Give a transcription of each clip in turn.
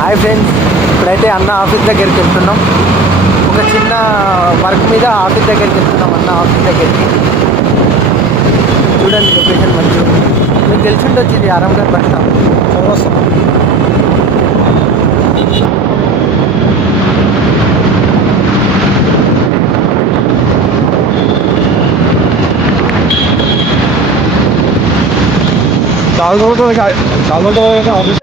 Hi friends, ఇప్పుడైతే అన్న ఆఫీస్ దగ్గరికి వెళ్తున్నాం. ఒక చిన్న వర్క్ మీద ఆఫీస్ దగ్గరికి వెళ్తున్నాం. అన్న ఆఫీస్ దగ్గరికి చూడండి, లొకేషన్ మంచిగా ఉంది. మీకు తెలిసి ఉండొచ్చు, ఇది ఆరాంఘర్ బస్ స్టాప్. చౌరస్తా. చాలా రోజులతో ఆఫీస్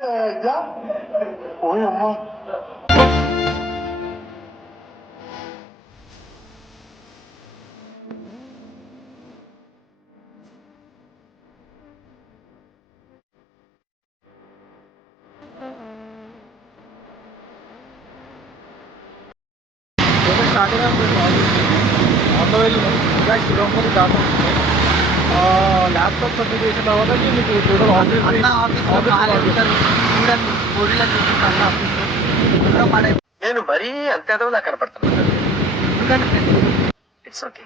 ల్యాప్టాప్ సబ్మిట్ చేసిన తర్వాత మీకు టోటల్ ఆఫీస్ నేను మరీ అంత ఎదవలా కనపడుతున్నాను. It's okay.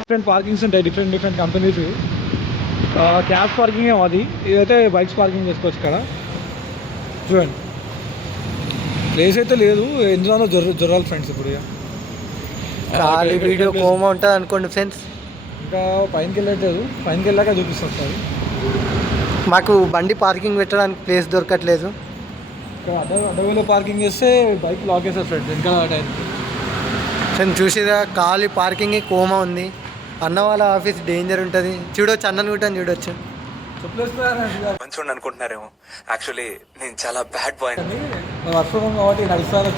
డిఫరెంట్ పార్కింగ్స్ ఉంటాయి, డిఫరెంట్ కంపెనీస్. క్యాబ్ పార్కింగ్ ఏమో అది. ఇదైతే బైక్స్ పార్కింగ్ చేసుకోవచ్చు ఇక్కడ. చూడండి, ప్లేస్ అయితే లేదు. ఎందులో జొర్రాలి ఫ్రెండ్స్. ఇప్పుడు ఖాళీ వీడియో కోమా ఉంటుంది అనుకోండి ఫ్రెండ్స్. ఇంకా పైనకి వెళ్ళట్లేదు, పైనకి వెళ్ళాక చూపిస్తాం సార్. మాకు బండి పార్కింగ్ పెట్టడానికి ప్లేస్ దొరకట్లేదు. అడవిలో పార్కింగ్ చేస్తే బైక్ లాక్ చేస్తారు ఫ్రెండ్స్ ఇంకా టైం. ఫ్రెండ్స్ చూసేదా, ఖాళీ పార్కింగ్ కోమా ఉంది. అన్న వాళ్ళ ఆఫీస్ డేంజర్ ఉంటుంది. చూడొచ్చు, అన్నను కూడా చూడొచ్చు. మంచిగా అనుకుంటున్నారేమో, యాక్చువల్లీ నేను చాలా bad boy. Work from home కాబట్టి నడుస్తాను.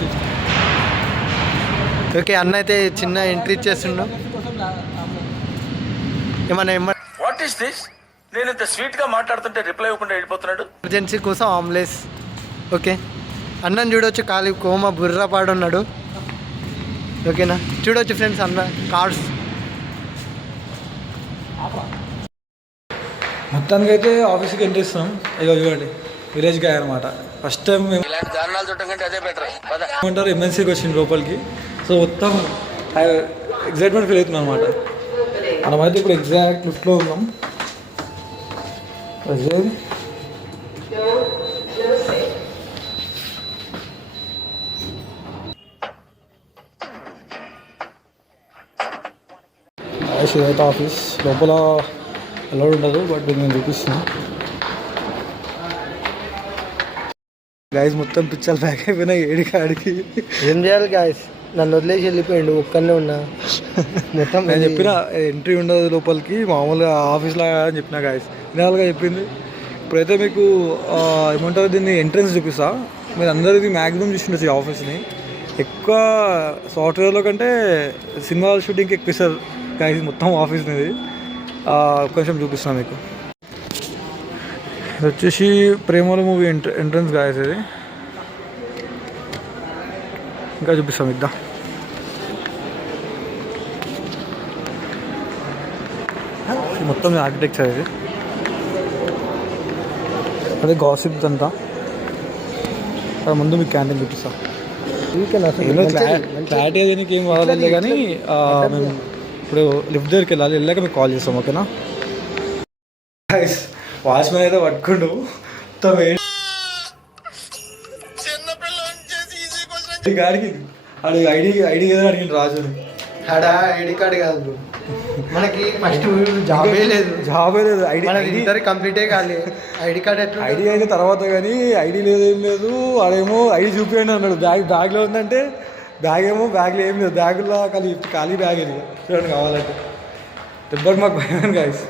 ఓకే, అన్న అయితే చిన్న ఎంట్రీ ఇచ్చేస్తుండు. What is this? నేను ఇంత స్వీట్ గా మాట్లాడుతుంటే రిప్లై ఇవ్వకుండా వెళ్ళిపోతున్నాడు. ఎమర్జెన్సీ కోసం ఆంబులెన్స్. ఓకే, అన్నని చూడొచ్చు, ఖాళీ కోమా బుర్ర పాడున్నాడు. ఓకేనా, చూడొచ్చు ఫ్రెండ్స్ అన్న కార్డ్స్. మొత్తానికి అయితే ఆఫీస్కి ఎంట్రీ ఇస్తాం. ఇక చూడండి, విలేజ్ గాయ అనమాట. ఫస్ట్ టైం మేము ఇలాంటి దారుణాలు చూడటం కంటే అదే బెటర్. ఏమంటారు, ఎంఎన్సీకి వచ్చింది లోపలికి. సో మొత్తం ఎగ్జైట్మెంట్ ఫీల్ అవుతున్నాం అనమాట. మనమైతే ఇప్పుడు ఎగ్జాక్ట్ లిఫ్ట్లో ఉన్నాం. అజయ్ ఇదైతే ఆఫీస్ లోపల అలౌడ్ ఉండదు, బట్ నేను చూపిస్తున్నా. గైస్ మొత్తం పిచ్చలు ప్యాక్ అయిపోయినాయి ఏడికాడికి. ఏం చేయాలి గాయస్, నన్ను వదిలేసి వెళ్ళిపోయిండు, ఒక్కనే ఉన్నా. మొత్తం నేను చెప్పిన ఎంట్రీ ఉండదు లోపలికి, మామూలుగా ఆఫీస్లో అని చెప్పిన గాయస్ వినాలుగా చెప్పింది. ఇప్పుడైతే మీకు ఏమంటారు దీన్ని ఎంట్రన్స్ చూపిస్తా. మీరు అందరిది మ్యాక్సిమం చూసిండొచ్చు ఈ ఆఫీస్ని. ఎక్కువ సాఫ్ట్వేర్లో కంటే సినిమా షూటింగ్కి ఎక్కువ ఇస్తారు గాయస్ మొత్తం ఆఫీస్ని. ఇది కొంచెం చూపిస్తాను మీకు. ఇది వచ్చేసి ప్రేమల మూవీ ఎంట్రన్స్ గాయస్. ఇది ఇంకా చూపిస్తాం ఇద్దా. మొత్తం ఆర్కిటెక్చర్ ఇది. అదే గాసిప్స్ అంతా. ముందు మీకు క్యాంటీన్ చూపిస్తాం. క్లారిటీ దీనికి ఏం వాడలేదు కానీ మేము ఇప్పుడు లిఫ్ట్ దగ్గరికి వెళ్ళాలి. వెళ్ళాక మీకు కాల్ చేస్తాం, ఓకేనా? వాచ్మెన్ అయితే పట్టుకుండు మొత్తం గాడికి అది ఐడి ఏదో అడిగింది రాజుని. ఆడా ఐడి కార్డు కాదు, మనకి ఫస్ట్ జాబే లేదు. ఐడి కంప్లీటే కాలే. ఐడి కార్డ్ ఎట్లా? ఐడి అయితే తర్వాత కానీ ఐడి లేదు, ఏం లేదు. వాడేమో ఐడి చూపించండి అన్నాడు. బ్యాగ్లో ఉందంటే బ్యాగ్లో ఏం లేదు. బ్యాగులో ఖాళీ బ్యాగ్ ఇది చూడండి కావాలంటే. దెబ్బకి మాకు భయం గాయస్.